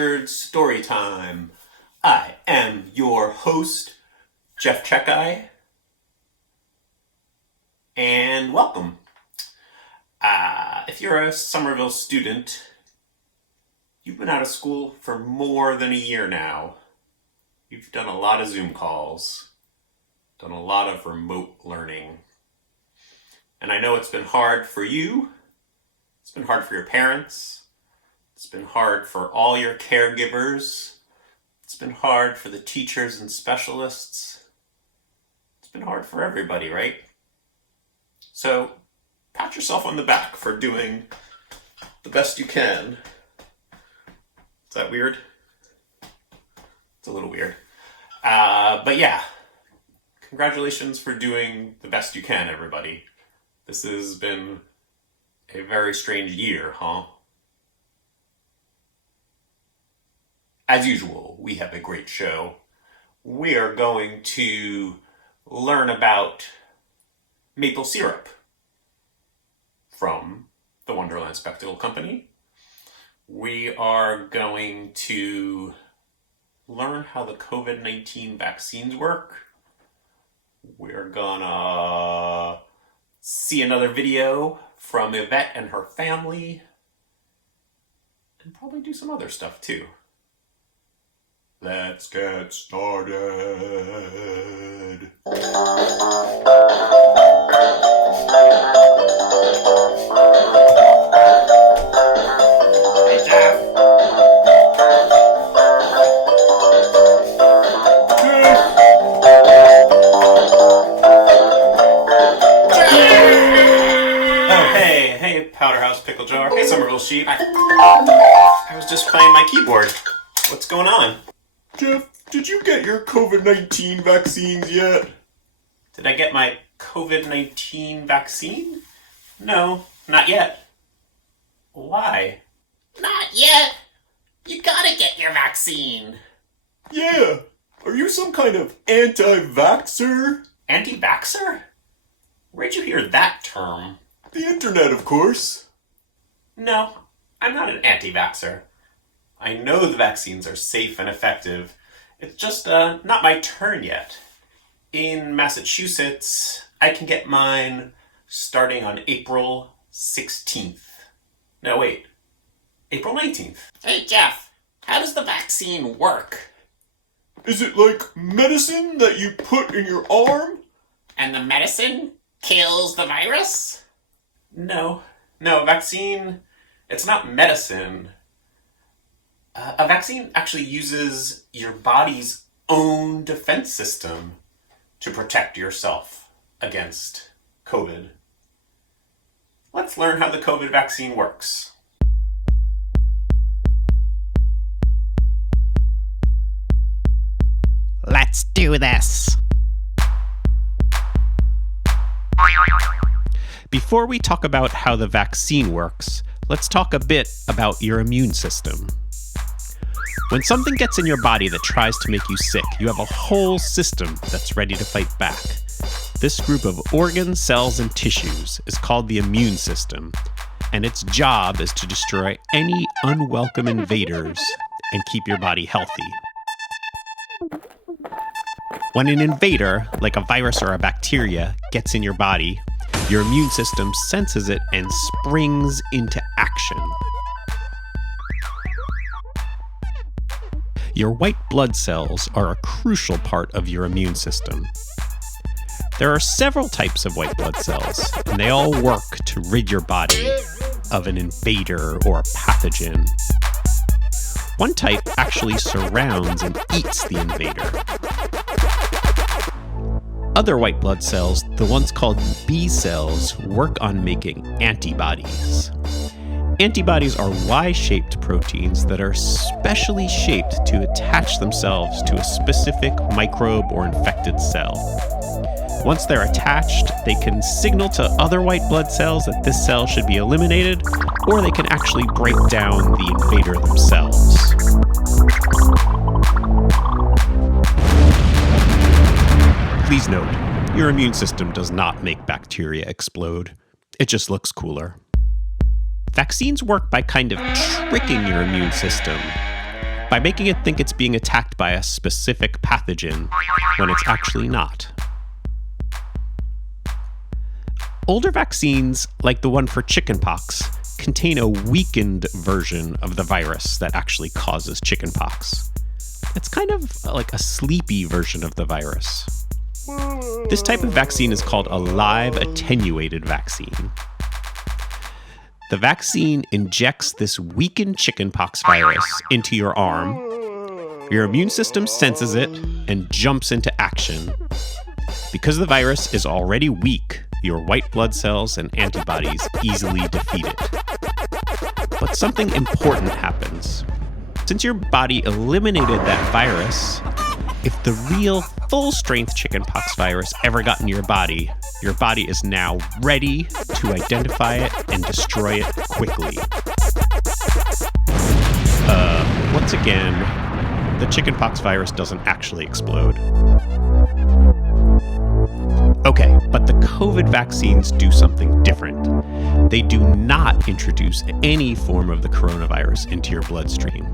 Sequestered Storytime. I am your host, Jef Czekaj, and welcome. If you're a Somerville student, you've been out of school for more than a year now. You've done a lot of Zoom calls, done a lot of remote learning. And I know it's been hard for you, it's been hard for your parents, it's been hard for all your caregivers, it's been hard for the teachers and specialists, it's been hard for everybody, right? So, pat yourself on the back for doing the best you can. Is that weird? It's a little weird. But yeah, congratulations for doing the best you can, everybody. This has been a very strange year, huh? As usual, we have a great show. We are going to learn about maple syrup from the Wonderland Spectacle Co. We are going to learn how the COVID-19 vaccines work. We're gonna see another video from Yvette and her family, and probably do some other stuff too. Let's get started. Hey, Jeff. Powderhouse Pickle Jar. Hey, Somerville Sheep. I was just playing my keyboard. What's going on? Jeff, did you get your COVID-19 vaccines yet? Did I get my COVID-19 vaccine? No, not yet. Why? Not yet. You gotta get your vaccine. Yeah. Are you some kind of anti-vaxxer? Anti-vaxxer? Where'd you hear that term? The internet, of course. No, I'm not an anti-vaxxer. I know the vaccines are safe and effective. It's just not my turn yet. In Massachusetts, I can get mine starting on April 16th. No, wait. April 19th. Hey, Jeff, how does the vaccine work? Is it like medicine that you put in your arm? And the medicine kills the virus? No, vaccine, it's not medicine. A vaccine actually uses your body's own defense system to protect yourself against COVID. Let's learn how the COVID vaccine works. Let's do this. Before we talk about how the vaccine works, let's talk a bit about your immune system. When something gets in your body that tries to make you sick, you have a whole system that's ready to fight back. This group of organs, cells, and tissues is called the immune system, and its job is to destroy any unwelcome invaders and keep your body healthy. When an invader, like a virus or a bacteria, gets in your body, your immune system senses it and springs into action. Your white blood cells are a crucial part of your immune system. There are several types of white blood cells, and they all work to rid your body of an invader or a pathogen. One type actually surrounds and eats the invader. Other white blood cells, the ones called B cells, work on making antibodies. Antibodies are Y-shaped proteins that are specially shaped to attach themselves to a specific microbe or infected cell. Once they're attached, they can signal to other white blood cells that this cell should be eliminated, or they can actually break down the invader themselves. Please note, your immune system does not make bacteria explode. It just looks cooler. Vaccines work by kind of tricking your immune system. by making it think it's being attacked by a specific pathogen when it's actually not. Older vaccines, like the one for chickenpox, contain a weakened version of the virus that actually causes chickenpox. It's kind of like a sleepy version of the virus. This type of vaccine is called a live attenuated vaccine. The vaccine injects this weakened chickenpox virus into your arm. Your immune system senses it and jumps into action. Because the virus is already weak, your white blood cells and antibodies easily defeat it. But something important happens. Since your body eliminated that virus, if the real full-strength chickenpox virus ever got in your body is now ready to identify it and destroy it quickly. Once again, the chickenpox virus doesn't actually explode. Okay, but the COVID vaccines do something different. They do not introduce any form of the coronavirus into your bloodstream.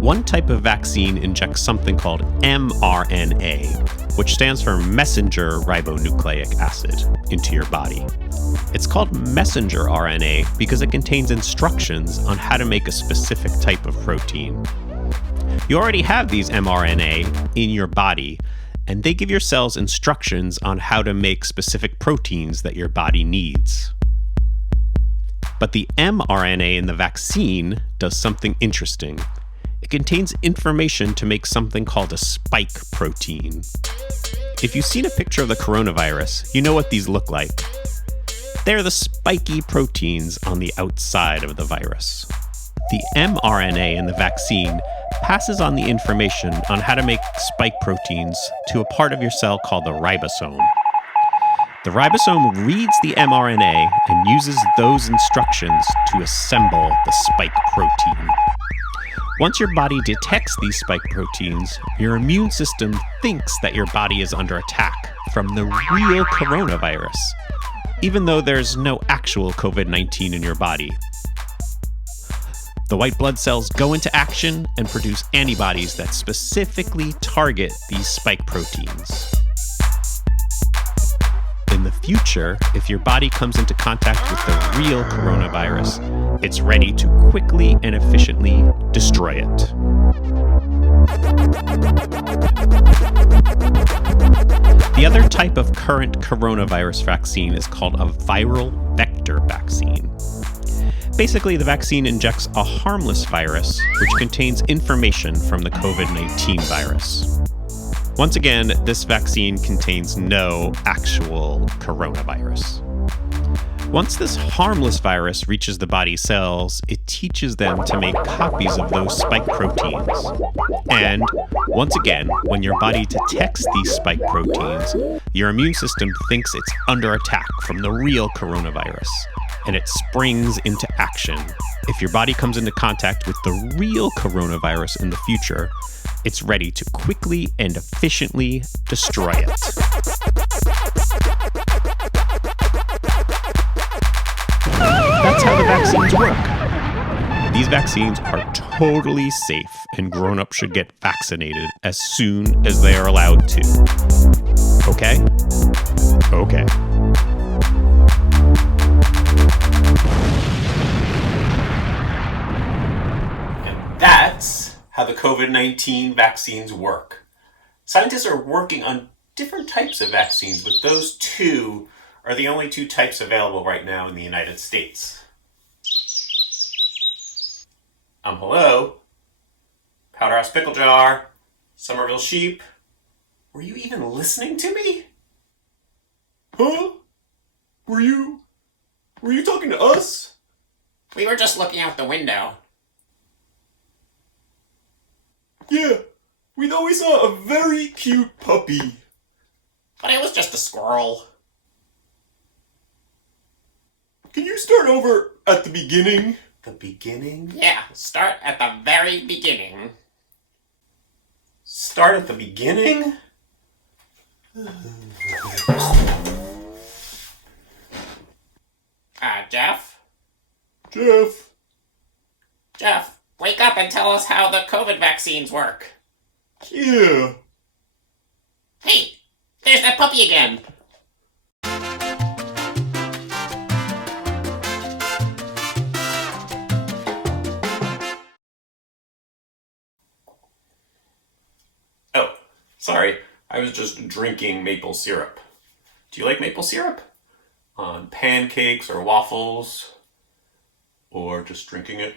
One type of vaccine injects something called mRNA, which stands for messenger ribonucleic acid, into your body. It's called messenger RNA because it contains instructions on how to make a specific type of protein. You already have these mRNA in your body, and they give your cells instructions on how to make specific proteins that your body needs. But the mRNA in the vaccine does something interesting. It contains information to make something called a spike protein. If you've seen a picture of the coronavirus, you know what these look like. They're the spiky proteins on the outside of the virus. The mRNA in the vaccine passes on the information on how to make spike proteins to a part of your cell called the ribosome. The ribosome reads the mRNA and uses those instructions to assemble the spike protein. Once your body detects these spike proteins, your immune system thinks that your body is under attack from the real coronavirus, even though there's no actual COVID-19 in your body. The white blood cells go into action and produce antibodies that specifically target these spike proteins. In the future, if your body comes into contact with the real coronavirus, it's ready to quickly and efficiently destroy it. The other type of current coronavirus vaccine is called a viral vector vaccine. Basically, the vaccine injects a harmless virus which contains information from the COVID-19 virus. Once again, this vaccine contains no actual coronavirus. Once this harmless virus reaches the body cells, it teaches them to make copies of those spike proteins. And once again, when your body detects these spike proteins, your immune system thinks it's under attack from the real coronavirus, and it springs into action. If your body comes into contact with the real coronavirus in the future, it's ready to quickly and efficiently destroy it. That's how the vaccines work. These vaccines are totally safe, and grown-ups should get vaccinated as soon as they are allowed to. Okay? Okay. And that's how the COVID-19 vaccines work. Scientists are working on different types of vaccines, but those two are the only two types available right now in the United States. Hello? Powderhouse Pickle Jar? Somerville Sheep? Were you even listening to me? Huh? Were you talking to us? We were just looking out the window. Yeah, we thought we saw a very cute puppy. But it was just a squirrel. Can you start over at the beginning? The beginning? Yeah, start at the very beginning. Start at the beginning? Jeff? Jeff? Jeff, Wake up and tell us how the COVID vaccines work. Yeah. Hey, there's that puppy again. Oh, sorry. I was just drinking maple syrup. Do you like maple syrup? On pancakes or waffles? Or just drinking it?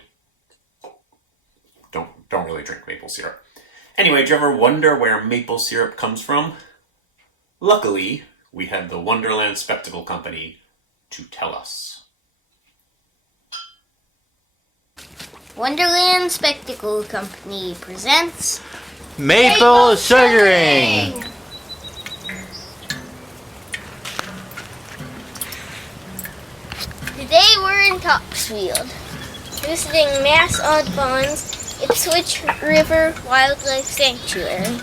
Don't really drink maple syrup. Anyway, do you ever wonder where maple syrup comes from? Luckily, we had the Wonderland Spectacle Co to tell us. Wonderland Spectacle Company presents Maple sugaring! Today we're in Topsfield, visiting Mass Audubon's Ipswich River Wildlife Sanctuary.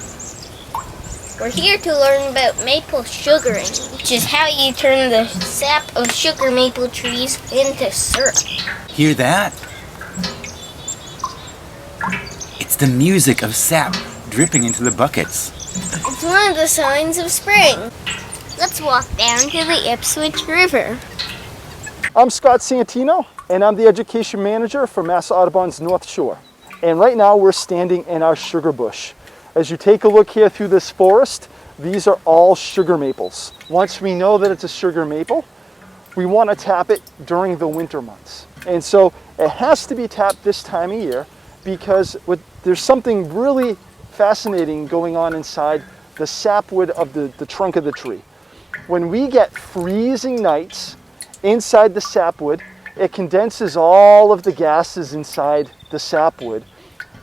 We're here to learn about maple sugaring, which is how you turn the sap of sugar maple trees into syrup. Hear that? It's the music of sap dripping into the buckets. It's one of the signs of spring. Let's walk down to the Ipswich River. I'm Scott Santino, and I'm the Education Manager for Mass Audubon's North Shore. And right now we're standing in our sugar bush. As you take a look here through this forest, these are all sugar maples. Once we know that it's a sugar maple, we want to tap it during the winter months. And so it has to be tapped this time of year because there's something really fascinating going on inside the sapwood of the trunk of the tree. When we get freezing nights inside the sapwood, it condenses all of the gases inside the sapwood.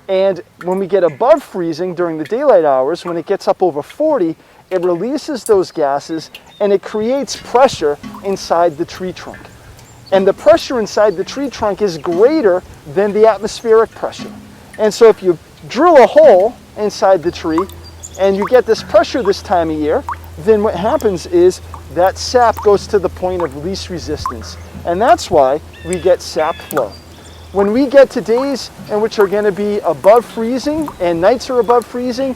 And when we get above freezing during the daylight hours, when it gets up over 40, it releases those gases and it creates pressure inside the tree trunk. And the pressure inside the tree trunk is greater than the atmospheric pressure. And so if you drill a hole inside the tree and you get this pressure this time of year, then what happens is that sap goes to the point of least resistance. And that's why we get sap flow. When we get to days in which are going to be above freezing and nights are above freezing,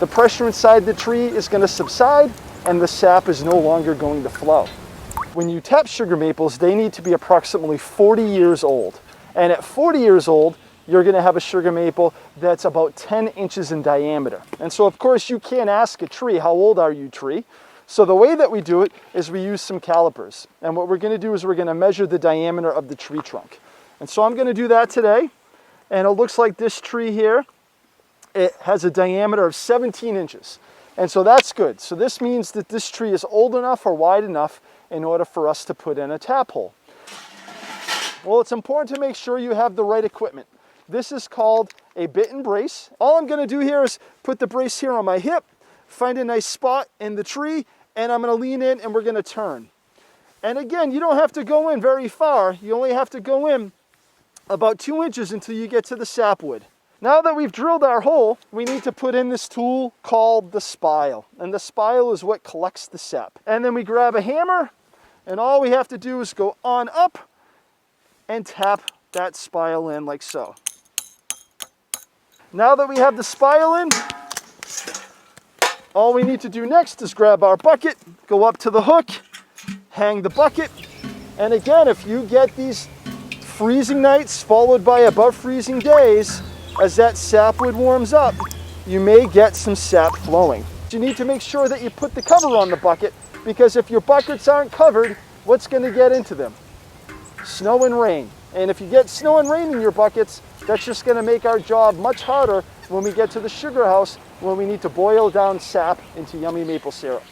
the pressure inside the tree is going to subside and the sap is no longer going to flow. When you tap sugar maples, they need to be approximately 40 years old. And at 40 years old, you're going to have a sugar maple that's about 10 inches in diameter. And so of course you can't ask a tree, how old are you, tree? So the way that we do it is we use some calipers. And what we're going to do is we're going to measure the diameter of the tree trunk. And so I'm going to do that today. And it looks like this tree here, it has a diameter of 17 inches. And so that's good. So this means that this tree is old enough or wide enough in order for us to put in a tap hole. Well, it's important to make sure you have the right equipment. This is called a Bitten Brace. All I'm going to do here is put the brace here on my hip, find a nice spot in the tree, and I'm going to lean in and we're going to turn. And again, you don't have to go in very far. You only have to go in about 2 inches until you get to the sapwood. Now that we've drilled our hole, we need to put in this tool called the spile. And the spile is what collects the sap. And then we grab a hammer, and all we have to do is go on up and tap that spile in like so. Now that we have the spile in, all we need to do next is grab our bucket, go up to the hook, hang the bucket, and again, if you get these freezing nights followed by above freezing days, as that sapwood warms up, you may get some sap flowing. You need to make sure that you put the cover on the bucket, because if your buckets aren't covered, what's going to get into them? Snow and rain. And if you get snow and rain in your buckets, that's just going to make our job much harder when we get to the sugar house, when we need to boil down sap into yummy maple syrup.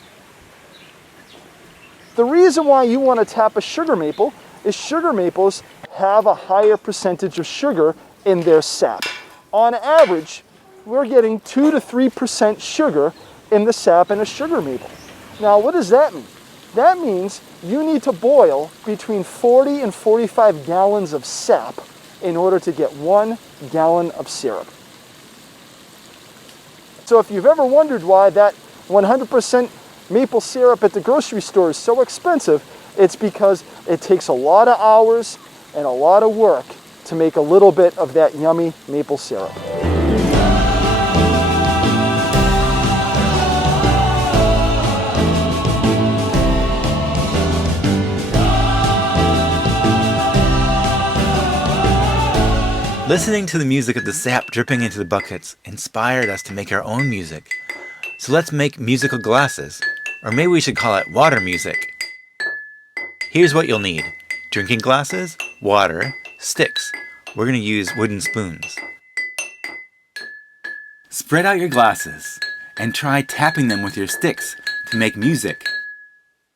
The reason why you want to tap a sugar maple is sugar maples have a higher percentage of sugar in their sap. On average, we're getting 2 to 3% sugar in the sap in a sugar maple. Now, what does that mean? That means you need to boil between 40 and 45 gallons of sap in order to get 1 gallon of syrup. So if you've ever wondered why that 100% maple syrup at the grocery store is so expensive, it's because it takes a lot of hours and a lot of work to make a little bit of that yummy maple syrup. Listening to the music of the sap dripping into the buckets inspired us to make our own music. So let's make musical glasses, or maybe we should call it water music. Here's what you'll need: drinking glasses, water, sticks. We're going to use wooden spoons. Spread out your glasses and try tapping them with your sticks to make music.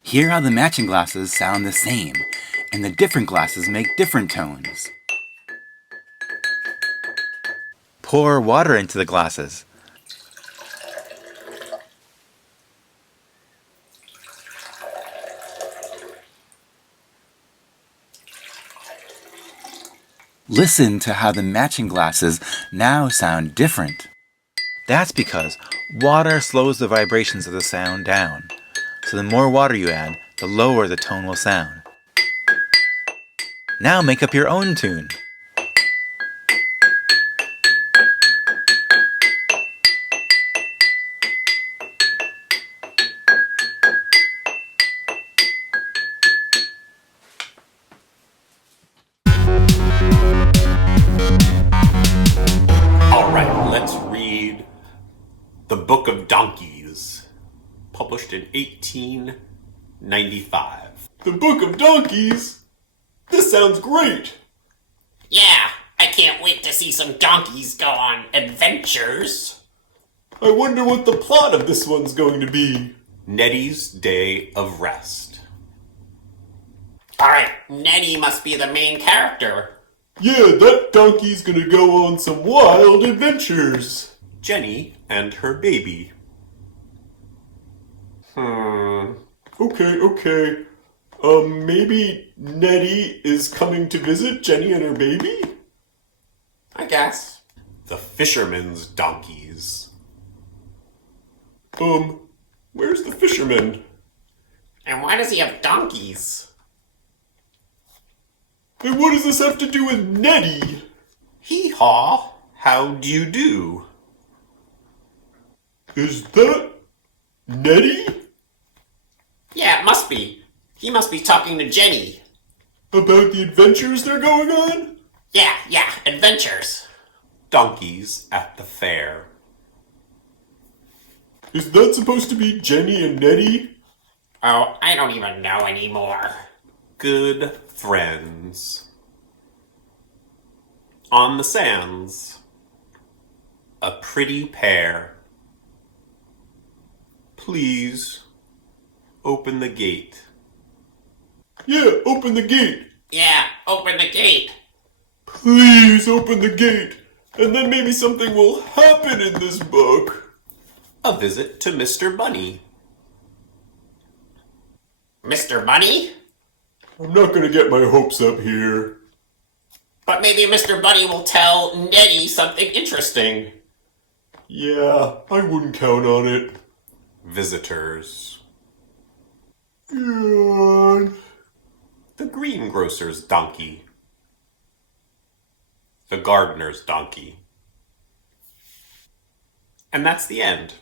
Hear how the matching glasses sound the same, and the different glasses make different tones. Pour water into the glasses. Listen to how the matching glasses now sound different. That's because water slows the vibrations of the sound down. So the more water you add, the lower the tone will sound. Now make up your own tune. Let's read The Book of Donkeys, published in 1895. The Book of Donkeys? This sounds great! Yeah, I can't wait to see some donkeys go on adventures. I wonder what the plot of this one's going to be. Nettie's Day of Rest. Alright, Nettie must be the main character. Yeah, that donkey's gonna go on some wild adventures. Jenny and her baby. Okay. Maybe Nettie is coming to visit Jenny and her baby? I guess. The Fisherman's Donkeys. Where's the fisherman? And why does he have donkeys? And what does this have to do with Nettie? Hee-haw, how do you do? Is that Nettie? Yeah, it must be. He must be talking to Jenny. About the adventures they're going on? Yeah, adventures. Donkeys at the fair. Is that supposed to be Jenny and Nettie? Oh, I don't even know anymore. Good friends. On the sands. A pretty pair. Please open the gate. Yeah, open the gate. Yeah, open the gate. Please open the gate. And then maybe something will happen in this book. A visit to Mr. Bunny. Mr. Bunny? I'm not gonna get my hopes up here. But maybe Mr. Bunny will tell Nettie something interesting. Yeah, I wouldn't count on it. Visitors. God. The greengrocer's donkey. The gardener's donkey. And that's the end.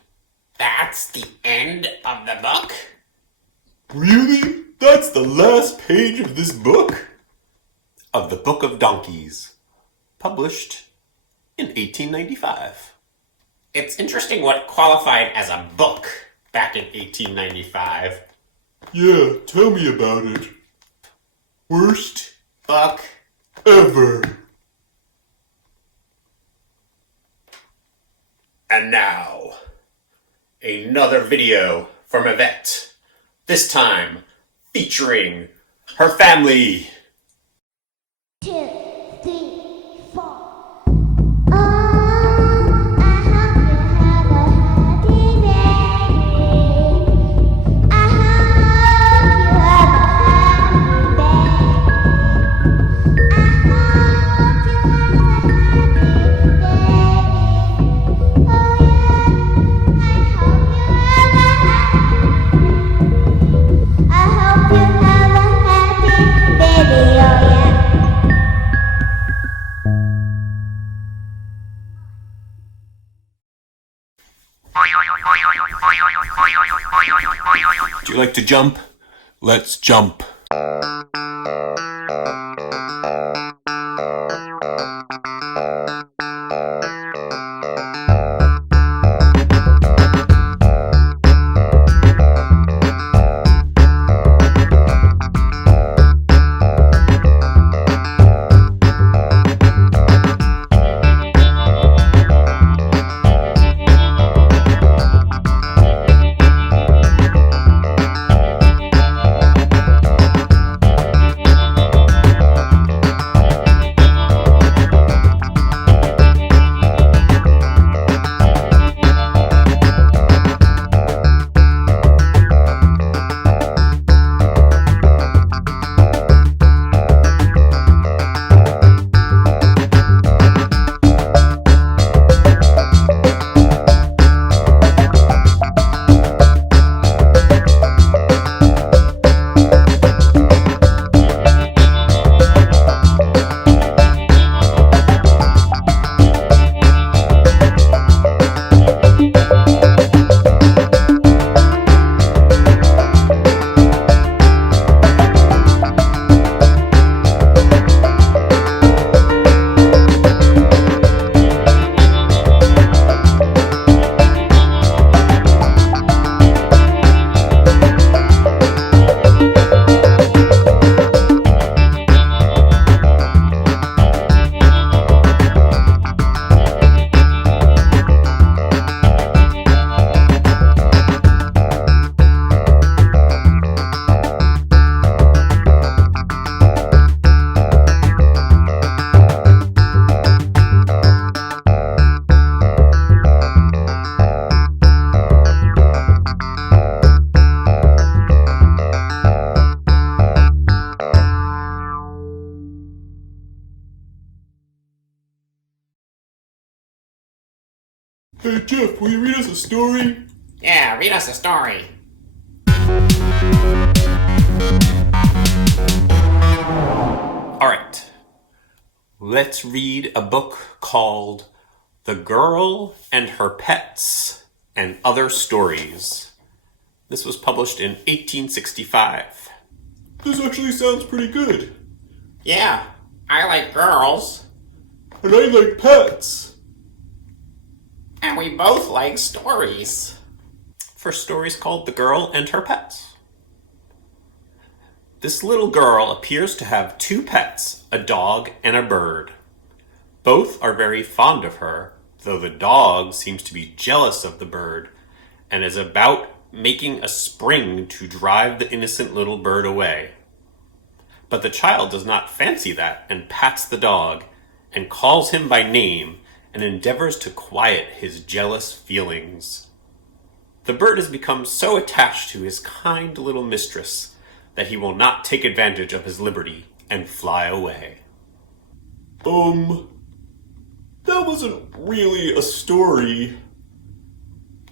That's the end of the book? Really? That's the last page of this book? Of the Book of Donkeys, published in 1895. It's interesting what qualified as a book back in 1895. Yeah, tell me about it. Worst Book. ever. And now, another video from Yvette. This time, featuring her family. 2, 3, 4. Baby. Do you like to jump? Let's jump. Hey Jeff, will you read us a story? Yeah, read us a story. Alright, let's read a book called The Girl and Her Pets and Other Stories. This was published in 1865. This actually sounds pretty good. Yeah, I like girls. And I like pets. And we both like stories. First story is called The Girl and Her Pets. This little girl appears to have two pets, a dog and a bird. Both are very fond of her, though the dog seems to be jealous of the bird and is about making a spring to drive the innocent little bird away. But the child does not fancy that and pats the dog and calls him by name and endeavors to quiet his jealous feelings. The bird has become so attached to his kind little mistress that he will not take advantage of his liberty and fly away. That wasn't really a story.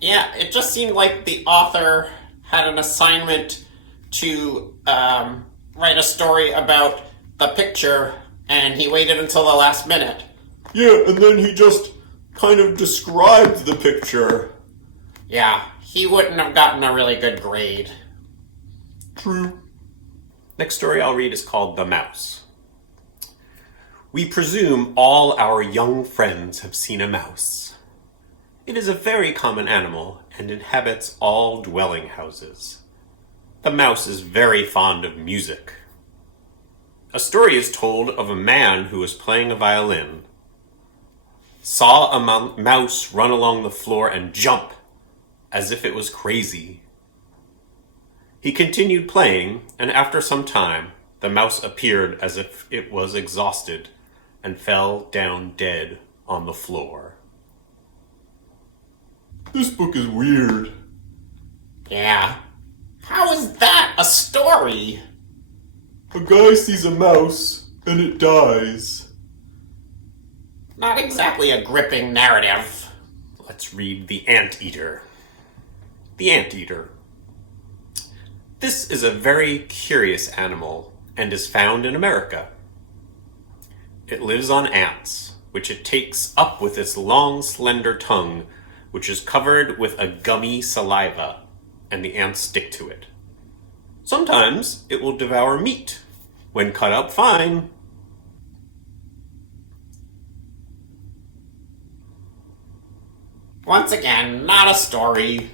Yeah, it just seemed like the author had an assignment to write a story about the picture, and he waited until the last minute. Yeah, and then he just kind of described the picture. Yeah, he wouldn't have gotten a really good grade. True. Next story I'll read is called The Mouse. We presume all our young friends have seen a mouse. It is a very common animal and inhabits all dwelling houses. The mouse is very fond of music. A story is told of a man who was playing a violin, saw a mouse run along the floor and jump as if it was crazy. He continued playing, and after some time, the mouse appeared as if it was exhausted and fell down dead on the floor. This book is weird. Yeah. How is that a story? A guy sees a mouse, and it dies. Not exactly a gripping narrative. Let's read The Anteater. The Anteater. This is a very curious animal and is found in America. It lives on ants, which it takes up with its long, slender tongue which is covered with a gummy saliva, and the ants stick to it. Sometimes it will devour meat, when cut up fine. Once again, not a story.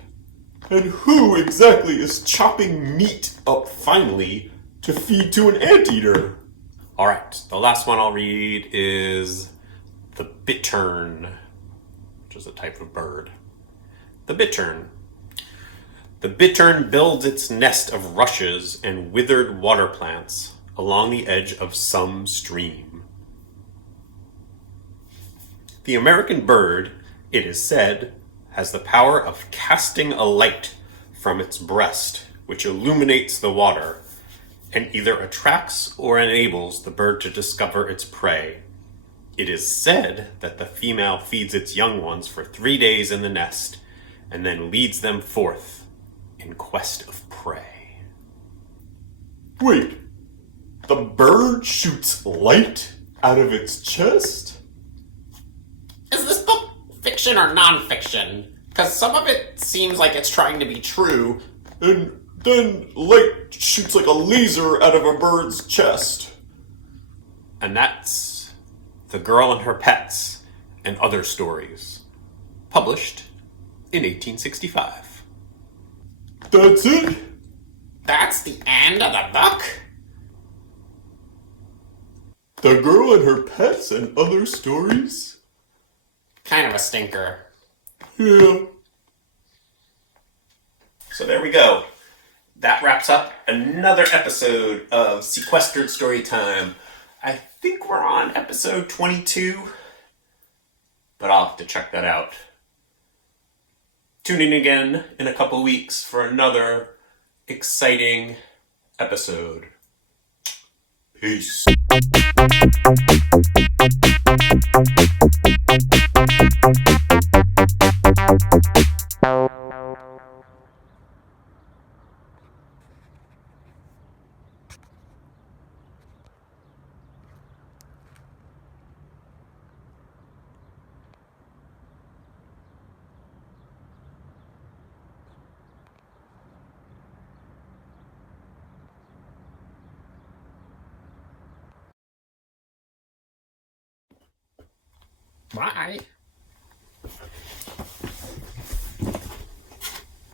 And who exactly is chopping meat up finely to feed to an anteater? Alright, the last one I'll read is the bittern, which is a type of bird. The bittern. The bittern builds its nest of rushes and withered water plants along the edge of some stream. The American bird, it is said, has the power of casting a light from its breast, which illuminates the water, and either attracts or enables the bird to discover its prey. It is said that the female feeds its young ones for 3 days in the nest, and then leads them forth in quest of prey. Wait, the bird shoots light out of its chest? Is this book fiction or non-fiction? Because some of it seems like it's trying to be true. And then light shoots like a laser out of a bird's chest. And that's The Girl and Her Pets and Other Stories, published in 1865. That's it? That's the end of the book? The Girl and Her Pets and Other Stories? Kind of a stinker. Yeah. So there we go. That wraps up another episode of Sequestered Storytime. I think we're on episode 22, but I'll have to check that out. Tune in again in a couple weeks for another exciting episode. Peace. Bye.